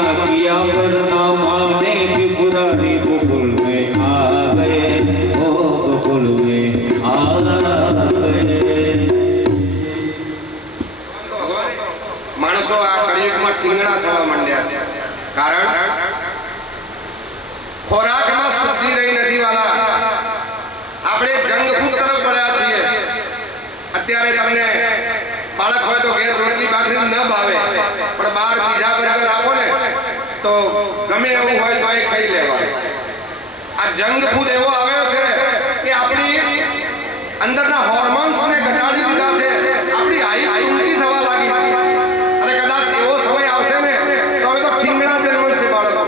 किया पर ना माने त्रिपुरारी गोकुल में आ गए, ओ गोकुल में आ गए। माणसो आ कलियुगમાં ઠીંગણા થવા માંડ્યા છે, કારણ ખોરાકમાં શુદ્ધિ રહી નથી વાલા। આપણે જંગભૂત તરફ વળ્યા છીએ। અત્યારે તમને બાળક હોય તો ઘેર રોટલી ભાખરી ન ભાવે, પણ બહાર પીઝા બર્ગર આપો ને તો ગમે એવું હોય તો એ ખાઈ લેવાય। આ જંગભૂત એવો આવ્યો છે કે આપણી અંદરના હોર્મોન્સને ઘટાડી દીધા છે, આપણી હાઈટ ઊંચી થવા લાગી છે। અને કદાચ એવો સમય આવશે ને તો હવે તો ઠીંગણા જન્મશે બાળકો।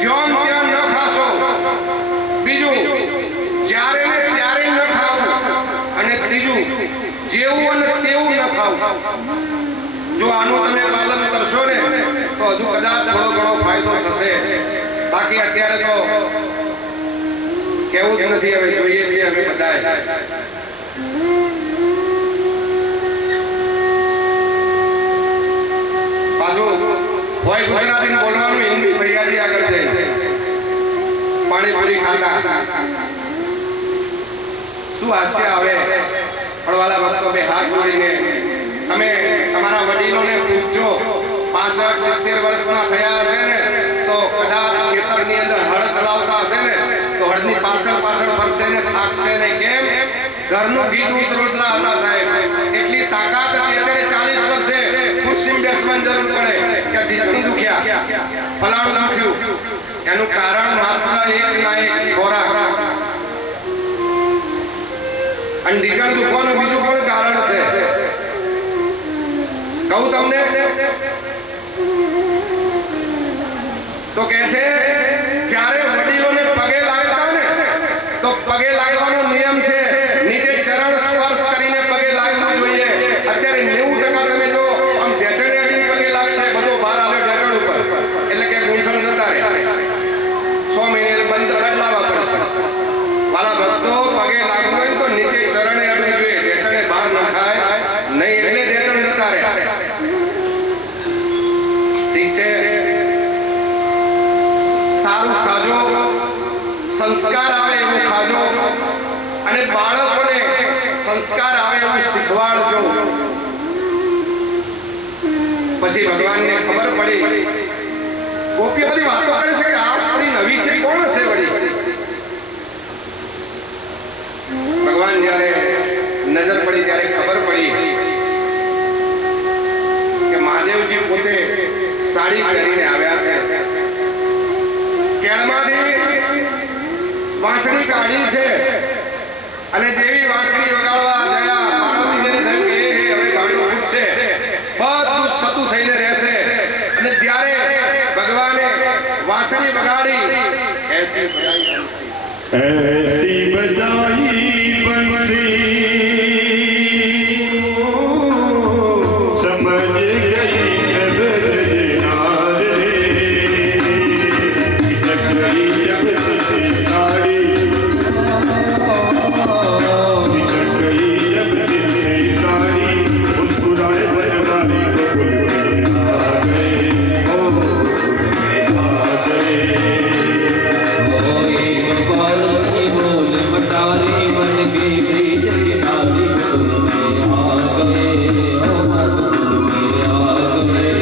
જ્યાં ત્યાં ન ખાશો, બીજું જ્યારે ને ત્યારે ન ખાવું, અને ત્રીજું જેવું અને તેવું ન ખાવું। જો આનું તમે પાલન કરશો ને તો હજુ કદાચ થોડો ઘણો ફાયદો થશે। બાકી અત્યારે તો કેવું જ નથી, હવે જોઈએ છીએ અમે બધાએ। પાછું હોય ગુજરાતી બોલવાનું, હિન્દી ભૈયાજી આગળ જઈ પાણીપુરી ખાતા શું હાસ્ય આવે। પણ વાલા ભક્તો, બે હાથ જોડીને તમે તમારા વડીલોને પૂછજો, 65-70 વર્ષના થયા હશે ને તો કદાચ ખેતરની અંદર હળ ચલાવતા હશે ને તો હળની પાછળ પાછળ ફરશે ને થાકશે ને। કેમ? ઘરનું ઘી દૂધ રોટલા હતા સાહેબ, એટલી તાકાત હતી। અત્યારે 40 વર્ષે ખુરશીમાં બેસવાની જરૂર પડે કે ઢીચણ દુખ્યા, ફલાણું દુખ્યું। એનું કારણ માત્ર એક ના એક ખોરાક। અને ઢીચણ દુખવાનું બીજું પણ કારણ છે, કહું તમને તો કે છે જ્યારે વડીલોને પગે લાગતા ને તો પગે લાગવાનો નિયમ છે નીચે ચરણ સ્પર્શ કરીને પગે લાગવું જોઈએ। અત્યારે 90% તમે જો આમ ઢેચણે અડીને પગે લાગશે, બધો ભાર આવે ઢેચણ ઉપર, એટલે કે ગૂંઠણ જતા રહે, 100 મહિને બંધ બદલાવા પડશે। વાલા ભક્તો, પગે લાગવું હોય તો નીચે ચરણે અડવું જોઈએ, ઢેચણે બહાર ન ખાય નહીં, એટલે ઢેચણ જતા રહે। ઠીક છે, સારું ખાજો, સંસ્કાર આવે એવું ખાજો, અને બાળકોને સંસ્કાર આવે એવું શીખવાડજો। પછી ભગવાનને ખબર પડી, ગોપીઓ બધી વાતો કરે છે કે આ સ્ત્રી નવી છે, કોણ હશે વળી? ભગવાન જ્યારે નજર પડી ત્યારે ખબર પડી કે મહાદેવજી પોતે સાડી પહેરીને આવ્યા છે, કેળમાંથી વાંસળી કાઢી છે, અને જેવી વાંસળી વગાડવા ગયા પાર્વતીજીને થયું કે હવે ભાંડું ફૂટશે, બધું સતું થઈને રહેશે। અને જ્યારે ભગવાને વાંસળી વગાડી, એસી બજાઈ બંસી સમજ ગઈ શબ્દ જનાર રે, સકરી જબ સિતારી, સકરી જબ સિતારી, મુસ્कुराए बनवारी गोकुल में आ गए, ओ आ गए। बोल मटारे मन के बीच के नारी गोकुल में आ गए, ओ गोकुल में आ गए।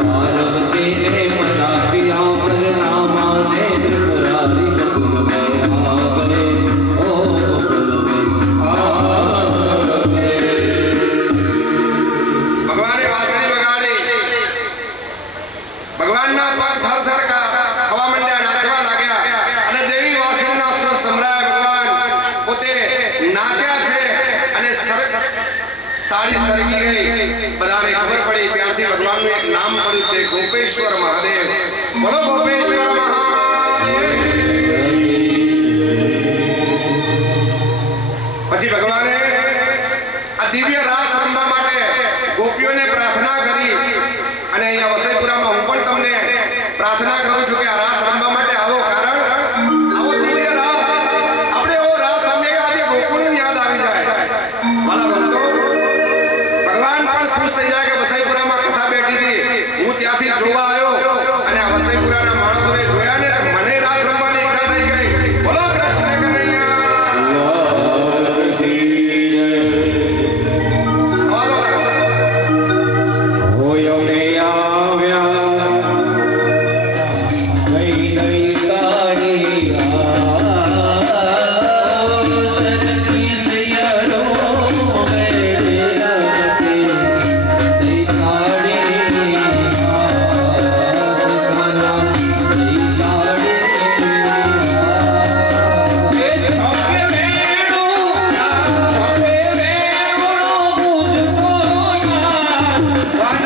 पार्वती ने मना किया पर ना माने त्रिपुरारी गोकुल में आ गए, ओ गोकुल में आ गए। ભગવાને વાંસળી વગાડી, ભગવાનના પગ થર થર થવા માંડ્યા, નાચવા લાગ્યા। અને જેવી વાંસળીના સુર સંભળાય, ભગવાન પોતે નાચ્યા છે, અને સાડી સરકી ગઈ। બધાને ખબર પડી, ત્યારથી ભગવાનનું એક નામ પડ્યું છે ગોપેશ્વર મહાદેવ। બોલો ગોપેશ્વર મહાદેવ। પછી ભગવાને આ દિવ્ય રાસ રમવા માટે ગોપીઓને પ્રાર્થના કરી, અને અહીંયા વસઈપુરામાં હું પણ તમને પ્રાર્થના કરું છું કે આ રાસ રમવા માટે આવો, કારણ આવો દિવ્ય રાસ, આપણે એવો રાસ રમીએ કે આજે ગોકુળની યાદ આવી જાય। વાલા ભક્તો, ભગવાન પણ ખુશ થઈ જાય કે વસઈપુરામાં કથા બેઠી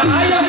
એ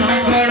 કંકણ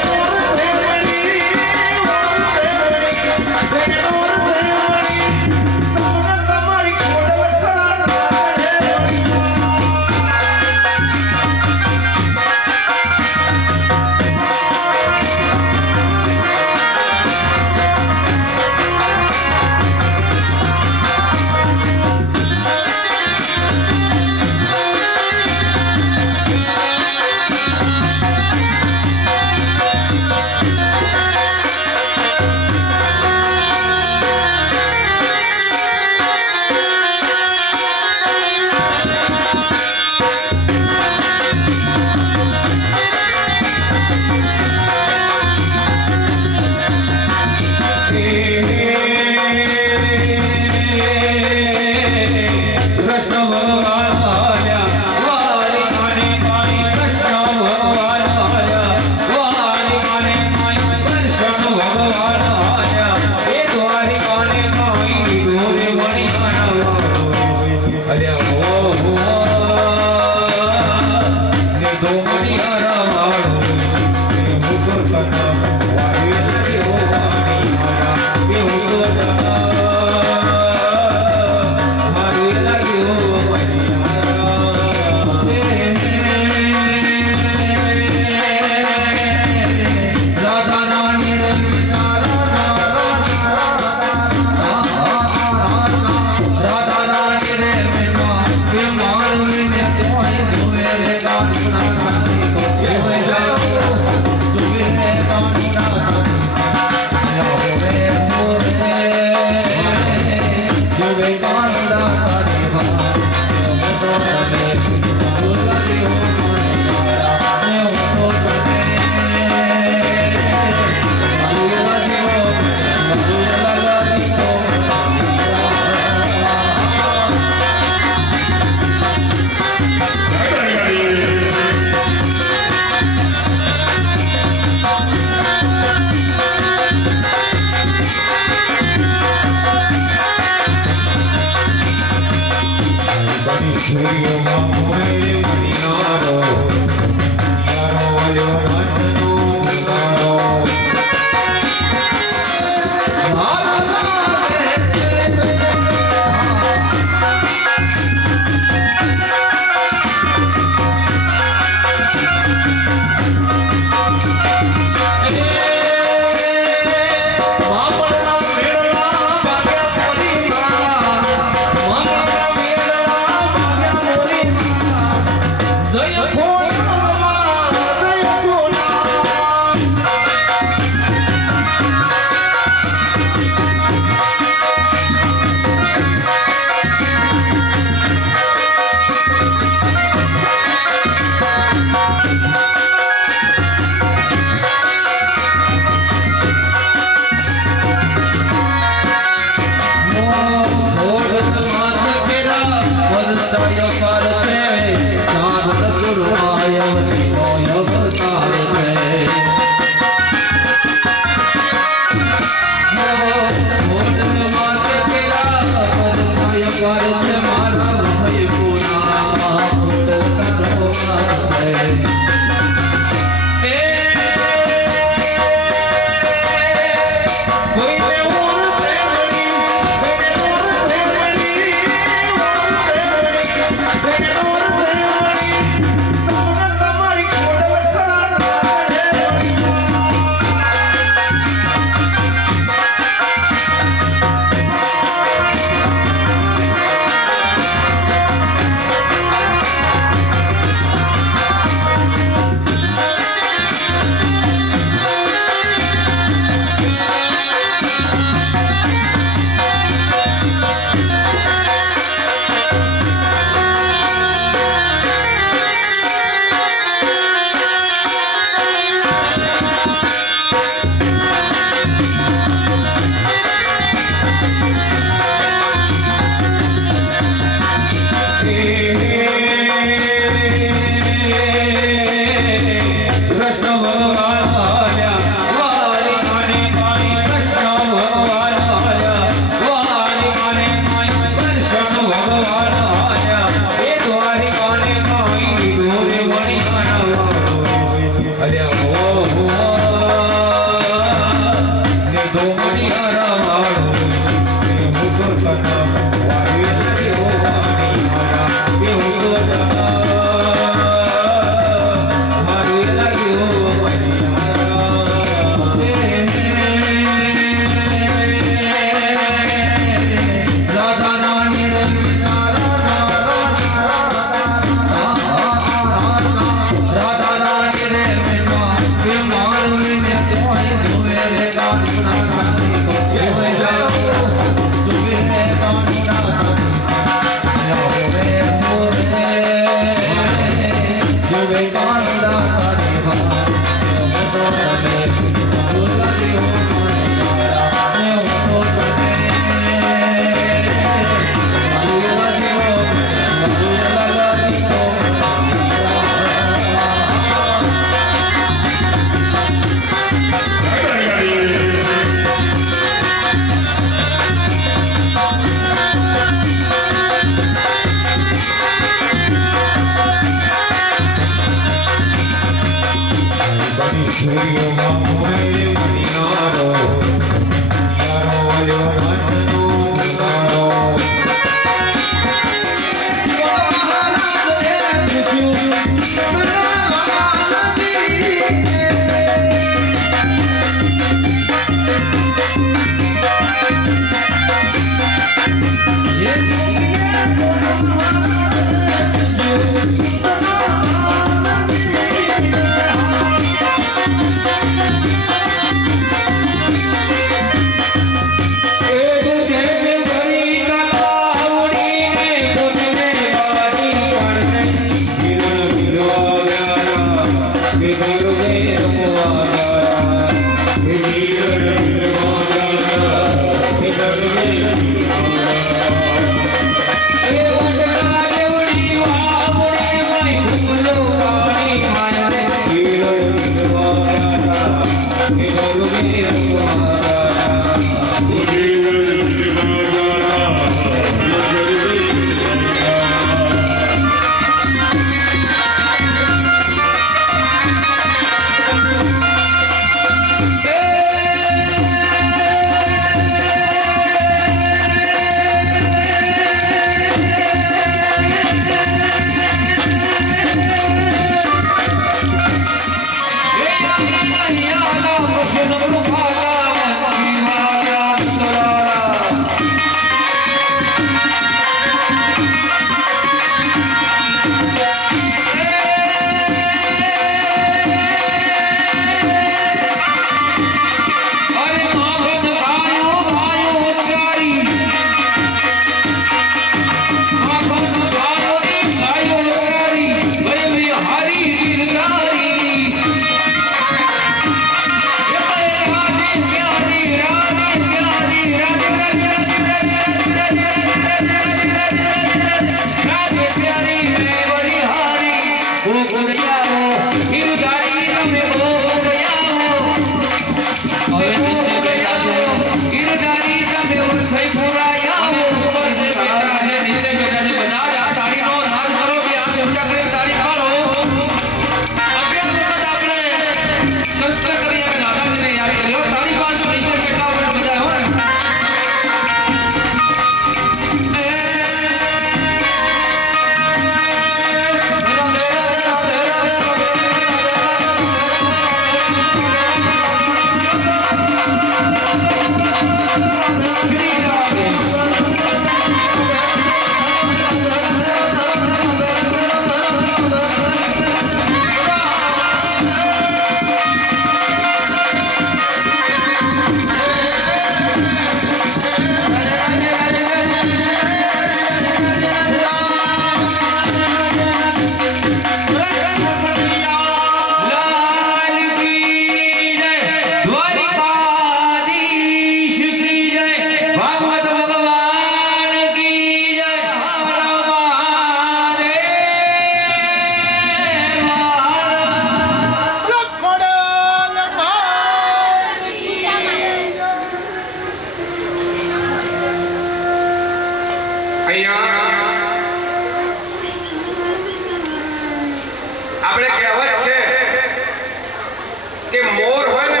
મોર હોય ને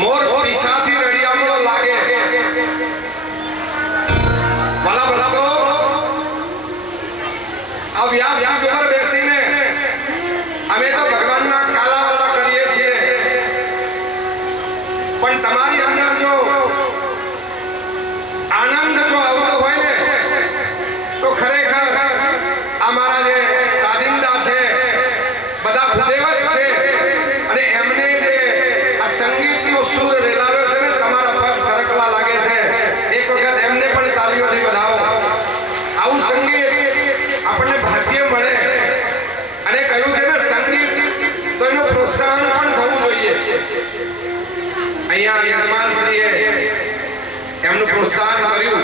મોર પીછાથી રડિયામણો લાગે. વાલા ભક્તો, આ વ્યાસપીઠ ઉપર બેસીને અમે તો ભગવાનના કાલાવાલા કરીએ છીએ, પણ તમારી અંદર જો આનંદ જો આવતો હોય ને તો ખરેખર અમારા જે સાજિંદા છે બધા ભૂદેવ જ છે, અને એમને જે આ સંગીતનો સૂર રેલાવ્યો છે ને તમારા પગ થરકવા લાગે છે. એક વખત એમને પણ તાલીઓથી વધાવો. આવું સંગીત આપણને ભાગ્ય મળે, અને કહ્યું છે ને સંગીત તો એનું પ્રોત્સાહન પણ થવું જોઈએ. અહીંયા યજમાનશ્રીએ એમનું પ્રોત્સાહન કર્યું,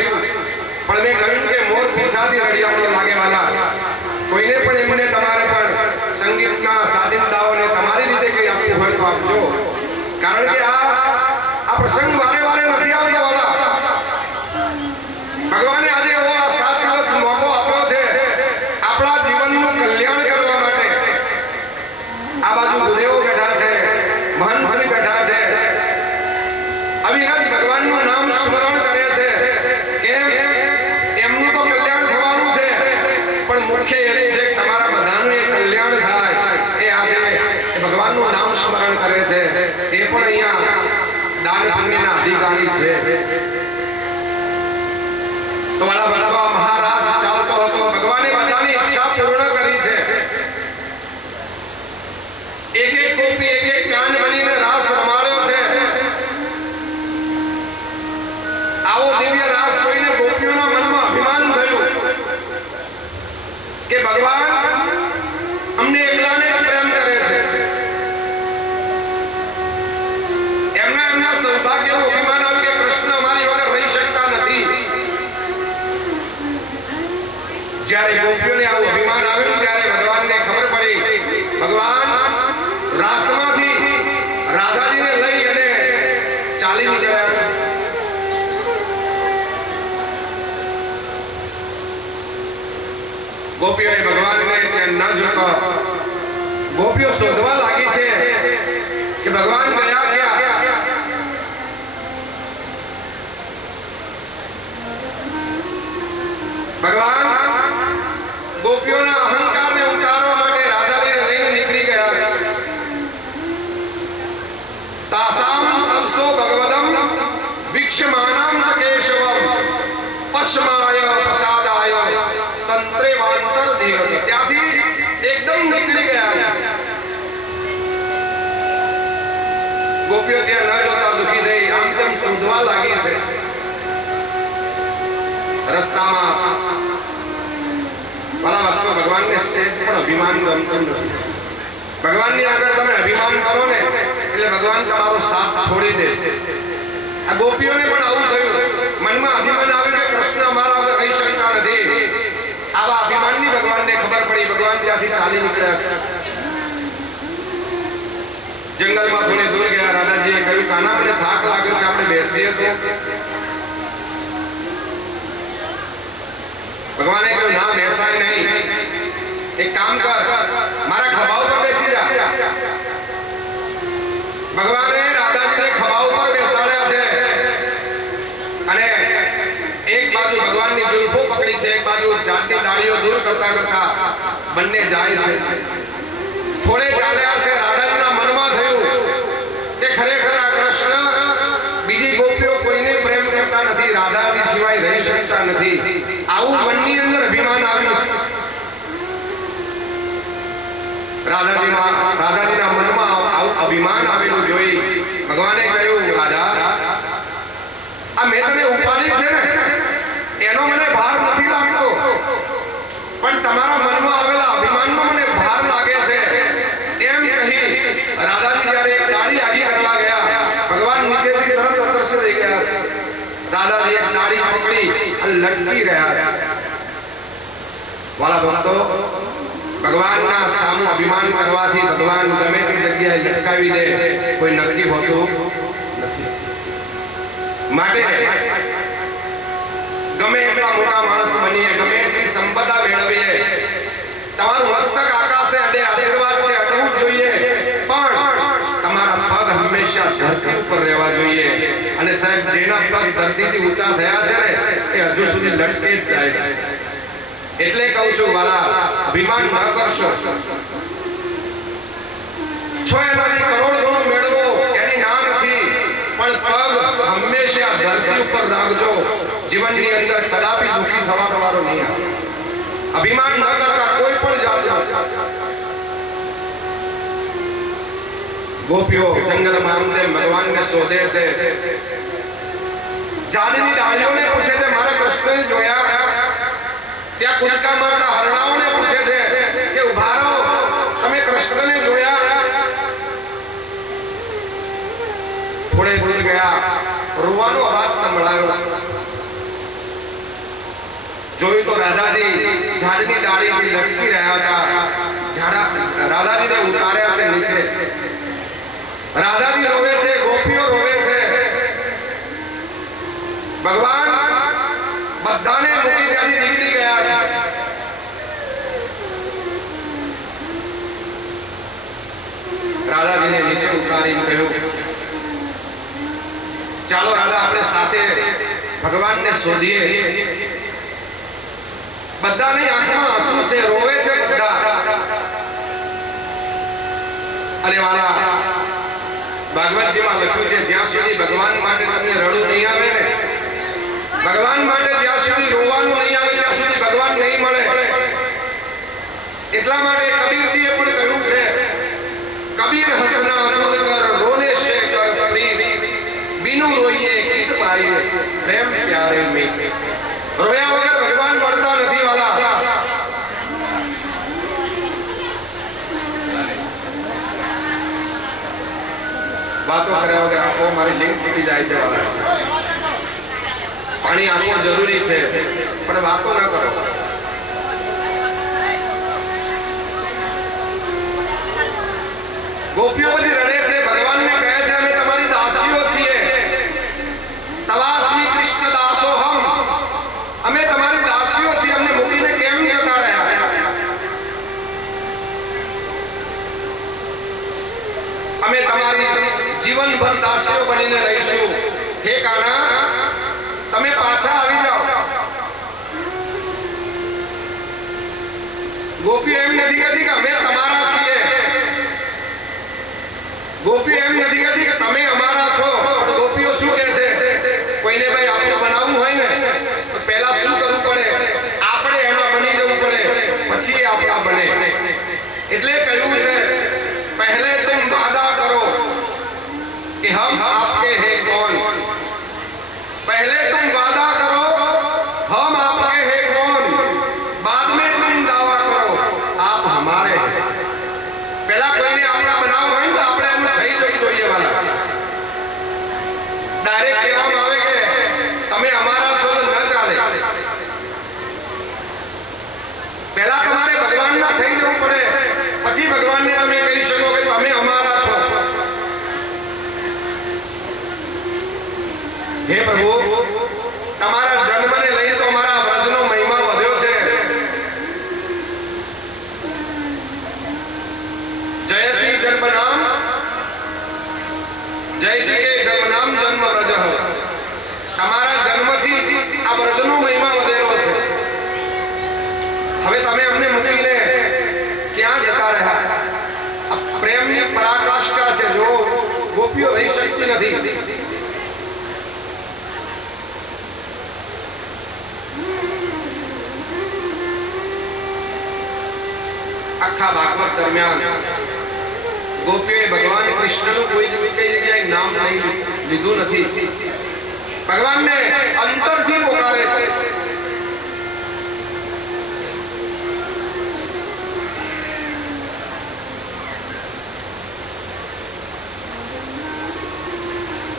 પણ મેં કહ્યું કે મોર પીછાથી રડિયામણો લાગે. વાલા કોઈને પણ એમને તમારે પણ સંગીતના સાજિંદાઓને તમારી રીતે કંઈ આપવું હોય તો આપજો, કારણ કે આ પ્રસંગ વારે વારે નથી આવતો. વાલા ભગવાને આજે એવો આ 7 દિવસ મોકો આપ્યો છે આપણા જીવનનું કલ્યાણ કરવા માટે. આ બાજુ ગુરુદેવો બેઠા છે, મહંતશ્રી બેઠા છે, અવિરત ભગવાનનું નામ સ્મરણ કરે છે. કેમ? એમનું તો કલ્યાણ થવાનું છે, પણ મુખ્ય એ છે કે તમારા બધાનું એ કલ્યાણ થાય. એ આજે ભગવાનનું નામ સ્મરણ કરે છે. એ પણ અહીંયા દાન પુણ્યના અધિકારી છે. તો વાલા ભક્તો, આ મહારાસ ચાલતો હતો. ભગવાને બધાની ઈચ્છા પૂર્ણ કરી છે. એક ગોપી એક કાન બનીને રાસ રમાડ્યો છે. આવો દિવ્ય રાસ જોઈને ગોપીઓના મનમાં અભિમાન થયું કે ભગવાન અમને એકલાને જ પ્રેમ કરે છે. એમના સૌભાગ્યનું અભિમાન આવ્યું કે કૃષ્ણ અમારી વગર રહી શકતા નથી. જ્યારે ગોપીઓને આવું અભિમાન આવ્યું ત્યારે ભગવાનને ખબર પડી ભગવાન રાસમાંથી રાધાજીને લઈ અને ચાલી નીકળ્યા છે. ગોપીઓએ ભગવાનને ત્યાં ન જોતો ગોપીઓ શોધવા લાગી છે કે ભગવાન ગયા ક્યાં. ભગવાન ગોપીઓના અહંકારને ઉતારવા માટે રાધાજીને લઈને નીકળી ગયા છે. તાસામ પ્રસો ભગવદમ વિક્ષમાનામ ન કેશવમ પશ્માય પ્રસાદાય તંત્રે વાંતર ધીરતિ. ત્યાંથી એકદમ નીકળી ગયા છે. ગોપીઓ ત્યાં ન જોતા દુખી થઈ આમ તેમ શોધવા લાગી છે. રસ્તામાં વાલા ભક્તો, ભગવાનને સહેજ પણ અભિમાન ગમતું નથી. ભગવાનની આગળ તમે અભિમાન કરો ને એટલે ભગવાન તમારો સાથ છોડી દે. આ ગોપીઓને પણ આવું થયું. મનમાં અભિમાન આવ્યું કે કૃષ્ણ અમારા વગર રહી શકતા નથી. આવા અભિમાનની ભગવાનને ખબર પડી. ભગવાન ત્યાંથી ચાલી નીકળ્યા છે. જંગલમાં થોડે દૂર ગયા. રાધાજીએ કહ્યું કાના મને થાક લાગ્યો છે, આપણે બેસીએ તો. ભગવાને કહ્યું ના બેસાય નહીં, એક કામ કર મારા ખભા ઉપર બેસી જા. ભગવાને રાધાજીને ખભા ઉપર બેસાડ્યા છે અને એક બાજુ ભગવાનની જુલ્ફો પકડી છે, એક બાજુ જાતની ડાળીઓ દૂર કરતા કરતા બંને જાય છે. થોડે ચાલ્યા છે. રાધાજીના મનમાં થયું કે ખરેખર આ કૃષ્ણ બીજી ગોપીઓ કોઈને પ્રેમ કરતા નથી, રાધાજી સિવાય રહી શકતા નથી. આવું મનની અંદર અભિમાન આવ્યું છે. રાધાજીના મનમાં આવું અભિમાન આવેલું જોઈ ભગવાને કહ્યું રાધા, આ મેં તને ઉપાડી છે ને એનો મને ભાર નથી લાગતો, પણ તમારા મનમાં આવેલા અભિમાનમાં મને ભાર લાગે છે. એમ કહી રાધાજી જ્યારે એક ડાળી આગી કરવા ગયા, ભગવાન નીચેથી તરત અદૃશ્ય થઈ ગયા છે. રાધાજી એક ડાળી પકડી અને લટકી રહ્યા છે. વાલા ભક્તો, ભગવાનના સામે અભિમાન કરવાથી ભગવાન ગમે તે જગ્યાએ લટકાવી દે કોઈ નક્કી હોતું નથી. માટે ગમે એટલા મોટા માણસ બનીએ, ગમે એટલી સંપદા મેળવીએ, તમારું મસ્તક આકાશે અડે આશીર્વાદ છે, અટવું જ જોઈએ, પણ અને સાહેબ જેના પગ ધરતીથી ઊંચા થયા છે ને એ હજુ સુધી લટકે જ જાય છે. એટલે કહું છું વાલા, અભિમાન ન કરશો. છો એનાથી કરોડ ગણો મેળવો એની ના નથી, પણ પગ હંમેશા ધરતી ઉપર રાખજો. જીવનની અંદર કદાપી દુઃખી થવા તમારો નહીં આવે. અભિમાન ન કરતા કોઈ પણ જાતનું. ગોપીઓ જંગલમાં અમને ભગવાનને શોધે છે. ઝાડની ડાળીઓને પૂછે છે મારા કૃષ્ણને જોયા? ત્યાં કુદકા મારતા હરણાઓને પૂછે છે કે ઉભા રહો, તમે કૃષ્ણને જોયા? થોડે દૂર ગયા, રોવાનો અવાજ સંભળાયો. જોયું તો રાધાજી ઝાડની ડાળીથી લટકી રહ્યા હતા. રાધાજીને ઉતાર્યા છે નીચે. રાધાજી રોવે છે, ગોપીઓ રોવે છે. ભગવાન બધાને મૂકી ત્યાંથી નીકળી ગયા છે. રાધાજીને નીચે ઉતારીને કહ્યું ચાલો રાધા આપણે સાથે ભગવાનને શોધીએ. બધાની આંખમાં આંસુ છે, રોવે છે બધા. અને વાલા ભાગવતજીમાં લખ્યું છે જ્યાં સુધી ભગવાન માટે તમને રડવું નહીં આવે ને, ભગવાન માટે જ્યાં સુધી રોવાનું નહીં આવે ત્યાં સુધી ભગવાન નહીં મળે. એટલા માટે કબીરજીએ પણ કહ્યું છે કબીર હસના દૂર કર રોને શે કર પ્રીત બીનુ રોઈએ કીટ મારીએ પ્રેમ પ્યારે મે. રોયા વગર ભગવાન મળતા નથી વાલા. વાતો કર્યા વગર આપો, મારી લિંક તૂટી જાય છે વાલા. પાણી આપવું જરૂરી છે પણ વાતો ન કરો. ગોપીઓ બધી રડે છે, ભગવાનને કહે છે અમે તમારી દાસીઓ છીએ. તવાસ્મી કૃષ્ણ દાસો હમ, અમે તમારી દાસીઓ છીએ, અમને મૂકીને કેમ જતા રહ્યા? અમે તમારી જીવનભર દાસીઓ બનીને રહીશું. હે કાના, તમે પાછા આવી જાઓ. ગોપીઓ એમ નથી કહેતી કે અમે તમારા છીએ. ગોપીઓ એમ નથી કહેતી કે તમે અમારા છો. ગોપીઓ શું કહે છે? કોઈને ભાઈ આપણે બનાવવું હોય ને તો પહેલા શું કરવું પડે? આપણે એના બની જવું પડે, પછી એ આપણા બને. એટલે કહ્યું છે પહેલે तुम वादा करो कि हम आपके हैं कौन. पहले तुम वादा करो हम आपके हैं कौन, बाद में तुम दावा करो आप हमारे हैं. પહેલા કોઈને આપણા બનાવવું હોય ને તો આપણે એનું થઈ જવું જોઈએ વાલા. ડાયરેક્ટ કહેવામાં આવે કે તમે અમારા છો તો ન ચાલે. પહેલા તમારે ભગવાનના થઈ જવું પડે, પછી ભગવાનને તમે કહી શકો કે તમે અમારા છો. હે પ્રભુ, તમારા જન્મને લઈને તો અમારા વ્રજનો મહિમા વધ્યો છે. જયતી જન્મ નામ જયતી કે જન્મ નામ જન્મ વ્રજ. તમારા જન્મથી આ વ્રજનો મહિમા વધેલો છે. હવે તમે અમને મૂકીને ક્યાં જતા રહ્યા? પ્રેમની પરાકાષ્ઠા છે, જો ગોપીઓ રહી શકતી નથી. આખા ભાગવત દરમિયાન ગોપીઓએ ભગવાન કૃષ્ણનું કોઈ જગ્યાએ નામ નહીં લીધું નથી. ભગવાનને અંતરથી પોકારે છે.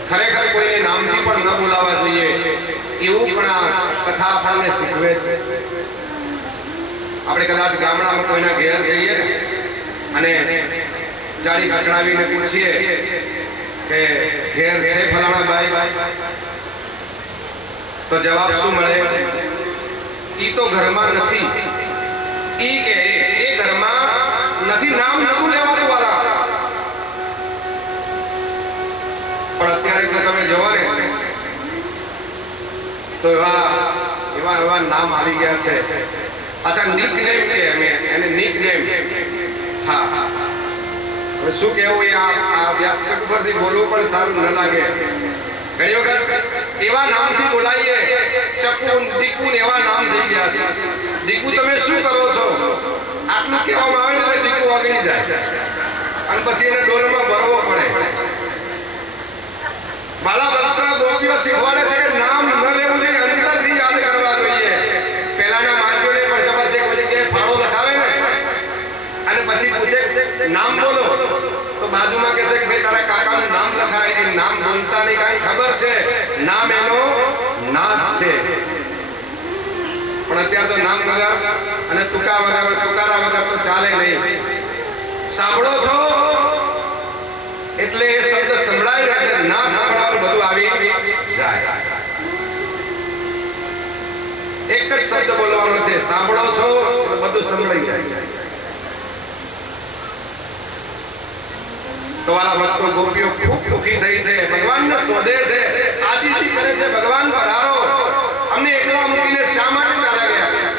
ખરેખર કોઈને નામથી પણ ન બોલાવવા જોઈએ એવું પણ આ કથા આપણને શીખવે છે. આપણે કદાચ ગામડામાં કોઈના ઘેર જઈએ અને જાળી ખખડાવીને પૂછીએ કે ઘેર છે ફલાણા ભાઈ, તો જવાબ શું મળે? ઈ તો ઘરમાં નથી. ઈ કે એ ઘરમાં નથી, નામ નતું લેવાનું વાળા. પણ અત્યારે જો તમે જવો ને તો એવા નામ આવી ગયા છે. અચ્છા, નિકનેમ કે અમે એને નિકનેમ. હા, હવે શું કહેવું, આ વ્યાસપીઠ ઉપરથી બોલવું પણ સારું ન લાગે. ઘણી વખત એવા નામથી બોલાઈએ, ચકુ દીકુ એવા નામ થઈ ગયા છે. દીકુ તમે શું કરો છો, આટલું કહેવામાં આવે ને દીકુ ઓગળી જાય અને પછી એને ડોલમાં ભરવો પડે. બાલા બધા ગોપીઓ શીખવાડે છે કે નામ ન લેવું જોઈએ, અંતરથી યાદ કરવા જોઈએ. પહેલાના માણસોને પણ ખબર છે કે પછી ફાળો લખાવે ને અને પછી પૂછે નામ બોલો, તો બાજુમાં કહેશે કે ભાઈ તારા કાકાનું નામ લખાય. એ નામ બોલતા નહીં, કાંઈ ખબર છે નામ એનો નાશ છે. પણ અત્યારે તો નામ વગર અને તુકારા વગર તો ચાલે નહીં. સાંભળો છો એટલે એ શબ્દ સંભળાય એટલે ના સાંભળવાનું બધું આવી જાય. એક જ શબ્દ બોલવાનો છે, સાંભળો છો બધું સંભળાઈ જાય. તો વાલા ભક્તો, ગોપીઓ ખૂબ દુઃખી થઈ છે, ભગવાનને શોધે છે, આજીજી કરે છે, ભગવાન પધારો, અમને એકલા મૂકીને શા માટે ચાલ્યા ગયા?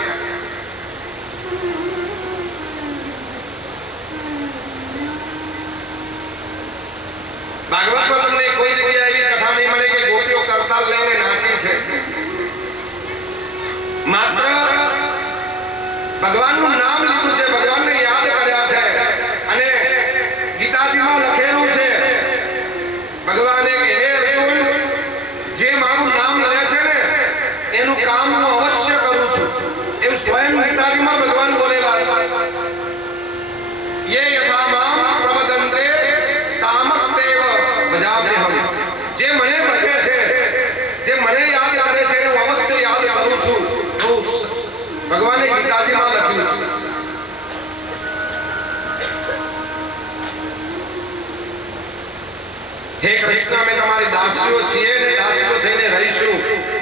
ભાગવતમાં તમને કોઈ જગ્યાએ એવી કથા નહીં મળે કે ગોપીઓ કરતાલ લઈને નાચી છે. માત્ર ભગવાનનું નામ લીધું છે, ભગવાનને યાદ કર્યા છે. અને ગીતાજીમાં લખેલું છે, ભગવાને કે હે અર્જુન, જે મારું નામ લે છે ને એનું કામ હું અવશ્ય કરું છું. એવું સ્વયં ગીતાજીમાં ભગવાન બોલેલા છે. યે યથા મામ પ્રવદન્તે તામસ્તેવ ભજામ્યહમ. જે મને ભજે છે, જે મને યાદ કરે છે હું અવશ્ય યાદ કરું છું. ભગવાને ગીતાજીમાં લખ્યું છે. હે કૃષ્ણ, અમે તમારી દાસીઓ છીએ ને દાસીઓ થઈને રહીશું.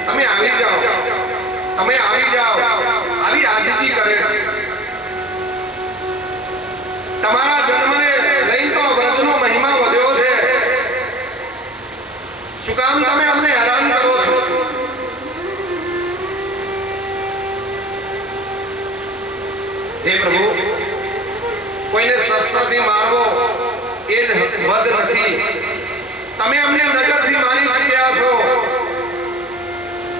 તમે આવી જાઓ, તમે આવી જાઓ. આવી આજીજી કરે છે. તમારા જન્મને લઈ તો વ્રજનો મહિમા વધ્યો છે. શું કામ તમે અમને હેરાન કરો છો? હે પ્રભુ, કોઈને શસ્ત્રથી મારવો એ જ વધ નથી. તમે અમને નજરથી મારી ચૂક્યા છો.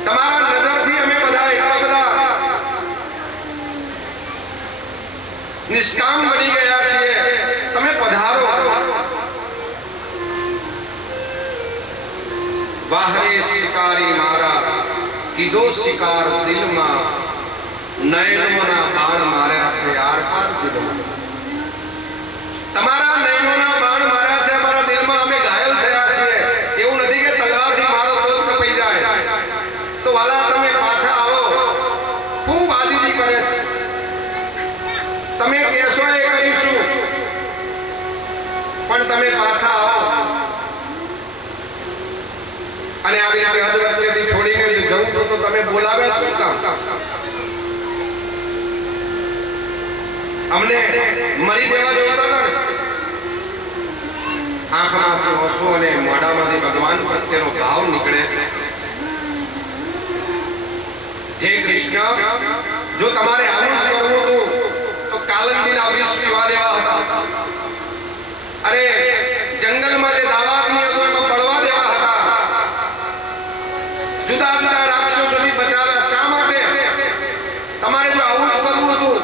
તમારા નજરથી અમે બધા એટલા બધા નિષ્કામ બની ગયા છીએ. તમે પધારો. વાહરે શિકારી મારા, કીધો શિકાર દિલમાં, નયનોના બાણ માર્યા છે આર પાર દિલમાં. તમારા નયનોના બાણ માર્યા છે અમારા દિલમાં, અમે ઘાયલ થયા છીએ. એવું નથી કે તલવારથી મારો ધ્વજ કપાઈ જાય. તો વાલા તમે પાછા આવો. ખૂબ આજીજી કરે છે. તમે કહેશો એ કરીશું, પણ તમે પાછા આવો. અને આવી હદ વચ્ચેથી છોડીને જવું તો તમે બોલાવે શું કામ? અમને મરી દેવા જોઈતા હતા ને. આંખમાં આંસુ અને મોઢામાંથી ભગવાન પ્રત્યેનો ભાવ નીકળે છે. હે કૃષ્ણ, જો તમારે આવું જ કરવું હતું તો કાલંદીના વિષ પીવા દેવા હતા. અરે જંગલમાં જે દાવાગ્નિ હતો એમાં પડવા દેવા હતા. જુદા જુદા રાક્ષસોથી બચાવ્યા. શા માટે? તમારે જો આવું જ કરવું હતું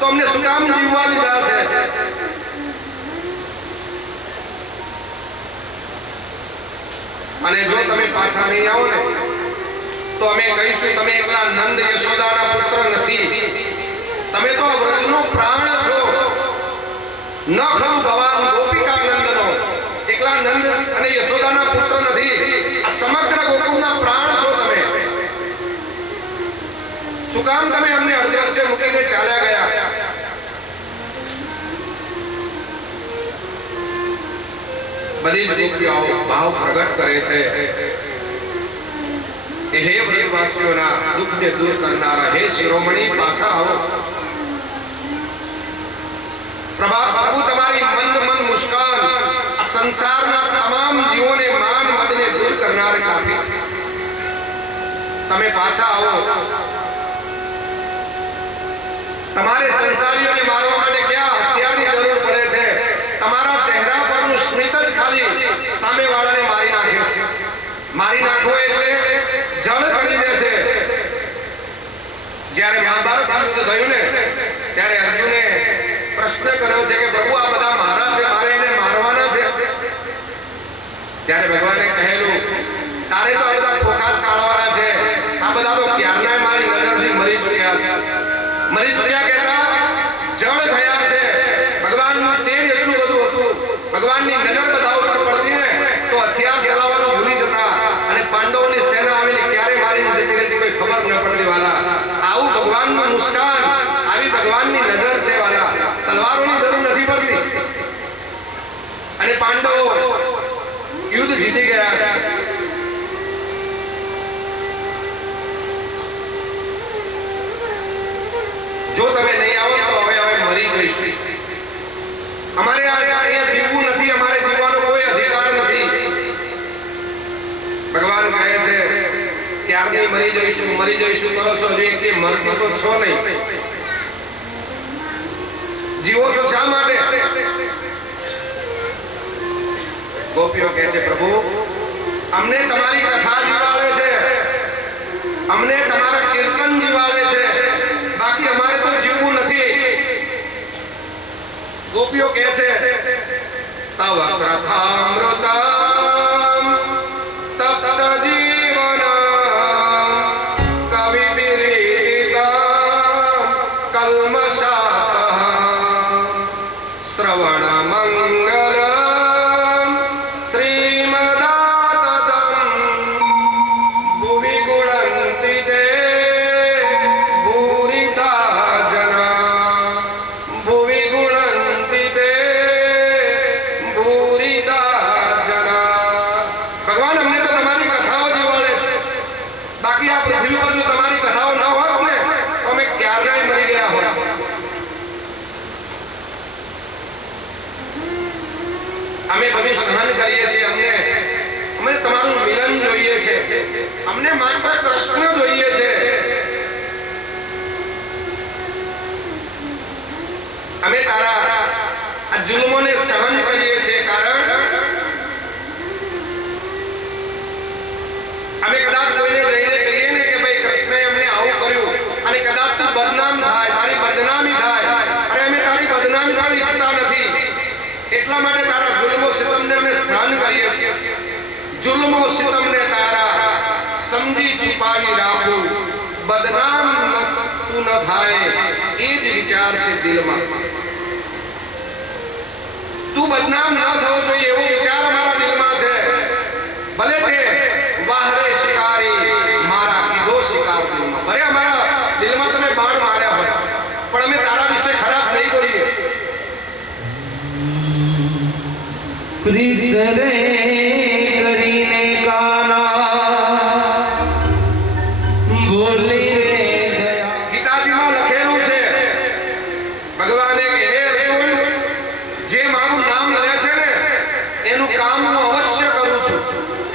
તો અમને શું કામ જીવવા દીધા છે? અને જો તમે પાછા નહીં આવો ને તો અમે કહીશું તમે એકલા નંદ યશોદાના પુત્ર નથી. તમે તો વ્રજનો પ્રાણ છો. ન ખરું ભગવાન ગોપિકા નંદનો. એકલા નંદ અને યશોદાના પુત્ર નથી. આ સમગ્ર ગોકુળના પ્રાણ છો તમે. શું કામ તમે અમને અડધે વચ્ચે મૂકીને ચાલ્યા ગયા? બધી જ ગોપીઓ ભાવ પ્રગટ કરે છે. હે વ્રજવાસીઓના દુઃખને દૂર કરનારા, હે શિરોમણી પાછા આવો. પ્રભુ તમારી મંદ મંદ મુસ્કાન આ સંસારના તમામ જીવોને માન મદને દૂર કરનાર કાફી છે. તમે પાછા આવો. તમારે સંસારીઓને મારવા માટે ક્યાં હથિયારની જરૂર પડે છે? તમારા ચહેરા પરનું સ્મિત જ ખાલી સામેવાળાને મારી નાખે છે. મારી નાખો એટલે જળ કરી દે છે. જ્યારે મહાભારત યુદ્ધ થયું ને ત્યારે અર્જુને પ્રશ્ન કર્યો છે કે પ્રભુ આ બધા મારા છે, મારે એને મારવાના છે. ત્યારે ભગવાને કહેલું તારે તો આ બધા ખોખા જ કાઢવાના છે. આ બધા તો ક્યારના મારી નજરથી મરી ચૂક્યા છે. મરી ચૂક્યા કહેતા જળ થયા છે. ભગવાનનું તેજ એટલું બધું હતું, ભગવાનની નજર બધા ઉપર પડતી ને તો હથિયાર ચલાવવાનું ભૂલી જતા અને પાંડવોની સેના આવીને ક્યારે મારીને જતી રહેતી કોઈ ખબર ન પડતી. વાલા આવું ભગવાનનું મુસ્કાન, આવી ભગવાનની નજર છે. વાલા તલવારોની જરૂર નથી પડતી અને પાંડવો યુદ્ધ જીતી ગયા છે. જો તમે નહીં આવો તો હવે મરી જઈશું. અમારે અહીંયા જીવવું નથી, અમારે જીવવાનો કોઈ અધિકાર નથી. ભગવાન કહે છે ત્યારથી મરી જઈશું કરો છો. હજુ એક મરતી તો છો નહીં. જીવો છો શા માટે? ગોપીઓ કહે છે પ્રભુ અમને તમારી કથા જીવાડે છે, અમને તમારા કીર્તન જીવાડે છે, બાકી અમારે તો જીવવું નથી. ગોપીઓ કહે છે તવ કથામૃતમ તપ્ત જીવન કવિ વિરીડિતમ કલ્મષાતઃ શ્રવણ મંગલ અમે બધું સહન કરીએ છીએ. અમને તમારું મિલન જોઈએ છે. અમને માત્ર કૃષ્ણ જોઈએ છે. અમે તારા આ જુલ્મોને સહન કરીએ છીએ કારણ અમે કદાચ કોઈને લઈને કહીએ ને કે ભાઈ કૃષ્ણએ અમને આવું કર્યું અને કદાચ તું બદનામ થાય, તારી બદનામી થાય અને અમે તારી બદનામ પણ ઈચ્છતા નથી. એટલા માટે તારા જુલ્મો સિતમને અમે સહન કરીએ છીએ. જુલ્મો સિતમને તારા સમજી છુપાવી રાખું, બદનામ તું ન થાય એ જ વિચાર છે દિલમાં. તું બદનામ ન થવો જોઈએ એવો વિચાર અમારા દિલમાં છે. ભલે તે વાહરે શિકારી મારા કીધો શિકાર દિલમાં, ભલે અમારા દિલમાં તમે બાણ માર્યા હોય પણ અમે તારા વિશે ખરાબ નહીં કરીએ. પ્રીત રે કરીને કાના બોલી રે ગયા. ગીતાજીમાં લખેલું છે ભગવાને કે હે અર્જુન જે મારું નામ લે છે ને એનું કામ હું અવશ્ય કરું છું.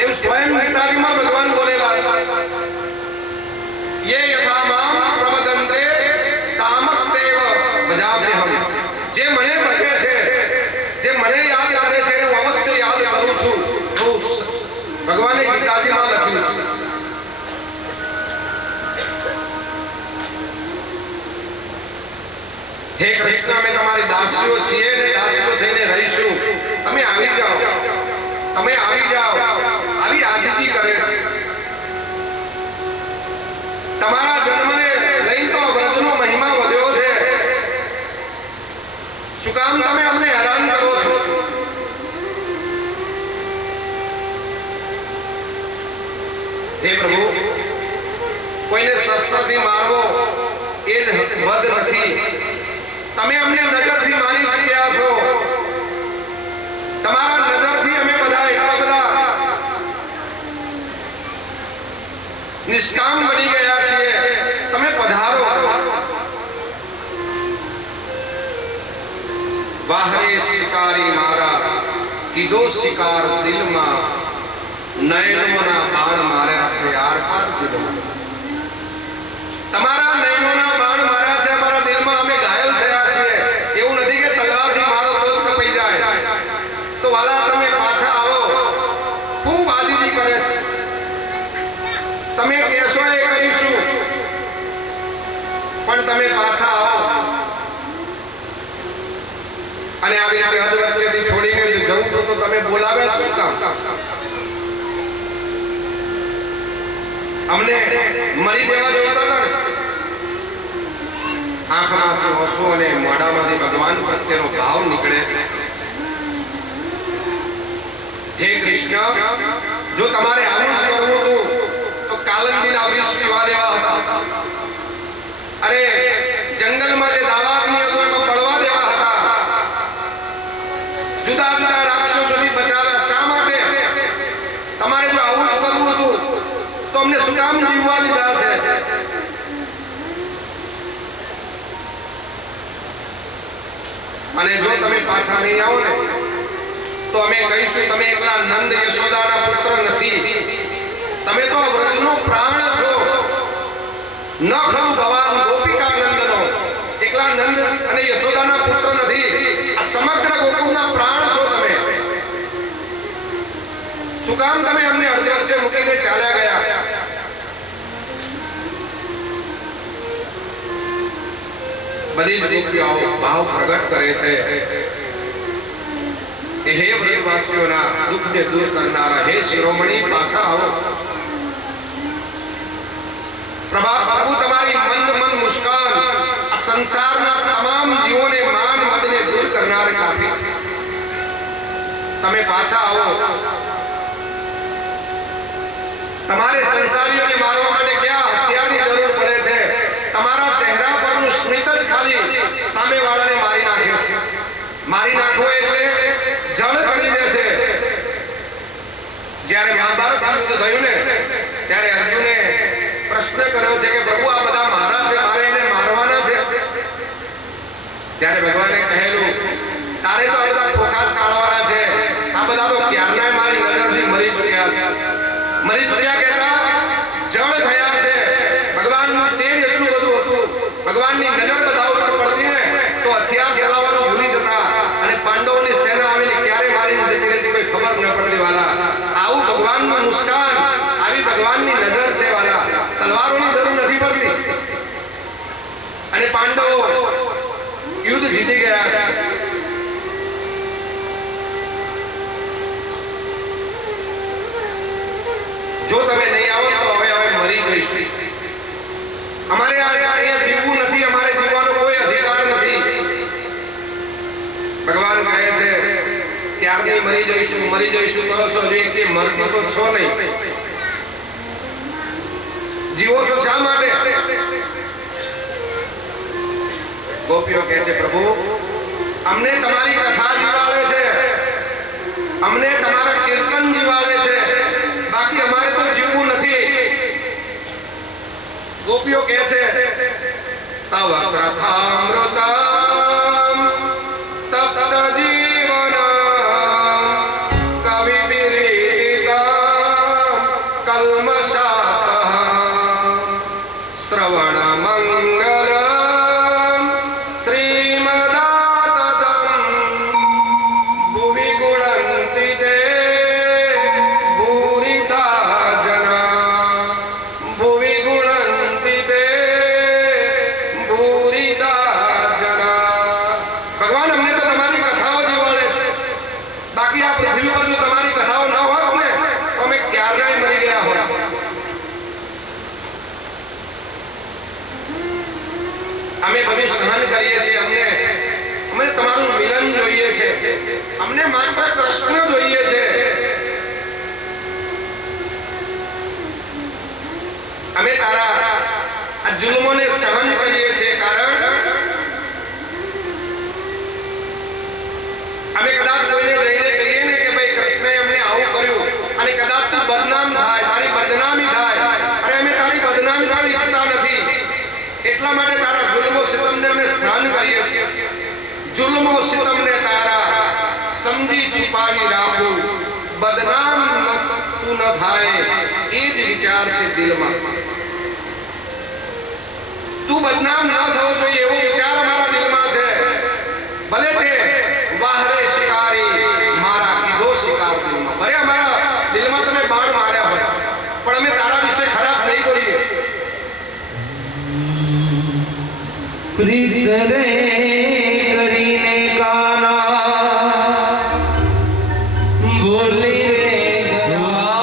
એવું સ્વયં ગીતાજીમાં ભગવાન બોલેલા છે. યે યથા મામ પ્રવદન્તે તામસ્તેવ ભજામ્યહમ. જે મને ભજે છે, જે મને યાદ કરે છે હું અવશ્ય યાદ કરું છું. ભગવાને ગીતાજીમાં લખ્યું છે. હે કૃષ્ણ અમે તમારી દાસીઓ છીએ ને દાસીઓ થઈને રહીશું. તમે આવી જાઓ, તમે આવી જાઓ. આવી આજીજી કરે છે. તમારા જન્મને લઈને તો વ્રજનો મહિમા વધ્યો છે. શું કામ તમે અમને હેરાન કરો છો? હે પ્રભુ કોઈને શસ્ત્રથી મારવો એ જ વધ નથી. તમે અમને નજરથી મારી ચૂક્યા છો. તમારા નજરથી અમે બધા એટલા બધા નિષ્કામ બની ગયા છીએ. તમે પધારો. વાહરે શિકારી મારા કીધો શિકાર દિલમાં, નયનોના બાણ માર્યા છે આર પાર દિલમાં. તમારા નયનોના બાણ માર્યા છે, અમારા દિલમાં અમે ઘાયલ થયા છીએ. એવું નથી કે તલવારથી મારો ધ્વજ કપાઈ જાય. તો વાલા તમે પાછા આવો. ખૂબ આદિજી કરે છે. તમે કહેશો એ કરીશું, પણ તમે પાછા આવો. અને આવી રીતે હદ વચ્ચેથી છોડીને જવું તો તમે બોલાવે જ શું કામ? અમને મરી દેવા જોઈતા હતા ને. આંખમાં આંસુ અને મોઢામાંથી ભગવાન પ્રત્યેનો ભાવ નીકળે છે. હે કૃષ્ણ, જો તમારે આવું જ કરવું હતું તો કાલંદીના વિષ પીવા દેવા હતા. અરે જંગલમાં જે દાવાગ્નિ હતો એમાં પડવા દેવા હતા. જુદા જુદા રાક્ષસોથી બચાવ્યા. શા માટે? તમારે જો આવું જ કરવું હતું તો અમને શું કામ જીવવા દીધા છે? અને જો તમે પાછા નહીં આવો ને તો અમે કહીશું તમે એકલા નંદ યશોદાના પુત્ર નથી. તમે તો વ્રજનો પ્રાણ છો. ન ખરું ભગવાન ગોપિકા નંદનો. એકલા નંદ અને યશોદાના પુત્ર નથી. આ સમગ્ર ગોકુળના પ્રાણ છો તમે. શું કામ તમે અમને અડધે વચ્ચે મૂકીને ચાલ્યા ગયા? બધી જ ગોપીઓ ભાવ પ્રગટ કરે છે. હે વ્રજવાસીઓના દુઃખને દૂર કરનારા, હે શિરોમણી પાછા આવો. પ્રભુ તમારી મંદ મુસ્કાન આ સંસારના તમામ જીવોને માન મદને દૂર કરનાર કાફી છે. તમે પાછા આવો. તમારે સંસારીઓને મારવા માટે ક્યાં હથિયારની જરૂર પડે છે? તમારા ચહેરા પરનું સ્મિત જ ખાલી સામેવાળાને મારી નાખે છે. મારી નાખો એટલે જળ કરી દે છે. જ્યારે મહાભારત યુદ્ધ થયું ને ત્યારે અર્જુને પ્રશ્ન કર્યો છે કે પ્રભુ આ બધા મારા છે, મારે એને મારવાના છે. ત્યારે ભગવાને કહેલું તારે તો આ બધા ખોખા જ કાઢવાના છે. આ બધા તો ક્યારના મારી નજરથી મરી ચૂક્યા છે. મરી ચૂક્યા કહેતા જળ થયા છે. ભગવાનનું તેજ એટલું બધું હતું. ભગવાનની નજર બધા ઉપર પડતી ને તો હથિયાર ચલાવવાનું ભૂલી જતા અને પાંડવોની સેના આવીને ક્યારે મારીને જતી રહેતી કોઈ ખબર ન પડતી. વાલા આવું ભગવાનનું મુસ્કાન, આવી ભગવાનની નજર છે. વાલા તલવારોની જરૂર નથી પડતી. અને પાંડવો યુદ્ધ જીતી ગયા છે. જો તમે નહીં આવો તો હવે મરી જઈશું. અમારે અહીંયા જીવવું નથી. અમારે જીવવાનો કોઈ અધિકાર નથી. ભગવાન કહે છે ત્યારથી મરી જઈશું કરો છો. હજુ એક મરતી તો છો નહીં. જીવો છો શા માટે? ગોપીઓ કહે છે પ્રભુ અમને તમારી કથા જીવાડે છે, અમને તમારા કીર્તન જીવાડે છે, બાકી અમારે તો જીવવું નથી. ગોપીઓ કહે છે તવ કથામૃતમ તપ્ત જીવન કવિ વિરીડિતમ કલ્મષાતઃ શ્રવણ મંગલમ શ્રીમદાતતમ ભુવિ ગુણંતિ તે ભૂરિતા જના ભુવિ ગુણંતિ તે ભૂરિતા જના. ભગવાન અમને તો તમારી કથાઓ જીવાડે છે. બાકી આ પૃથ્વી પર જો તમારી કથાઓ ન હોત ને તો અમે ક્યારના મરી ગયા હોત. અમે બધું સહન કરીએ છીએ. અમને તમારું મિલન જોઈએ છે. અમને માત્ર કૃષ્ણ જોઈએ છે. અમે તારા આ જુલ્મોને સહન કરીએ છીએ કારણ અમે કદાચ કોઈને જઈને કહીએ ને કે ભાઈ કૃષ્ણએ અમને આવું કર્યું અને કદાચ તું બદનામ થાય, તારી બદનામી થાય, અને અમે તારી બદનામી પણ ઈચ્છતા નથી. એટલા માટે તારા જુલ્મો સિતમને અમે સહન કરીએ છીએ. જુલ્મો સિતમને તારા સમજી છુપાવી રાખું, બદનામ તું ન થાય એ જ વિચાર છે દિલમાં. તું બદનામ ન થવો જોઈએ એવો વિચાર મારા દિલમાં છે. ભલે તે વાહરે શિકારી મારા કીધો શિકાર દિલમાં. ભલે અમારા દિલમાં તમે બાણ માર્યા હોય પણ અમે તારા વિશે ખરાબ નહીં બોલીએ. પ્રીત રે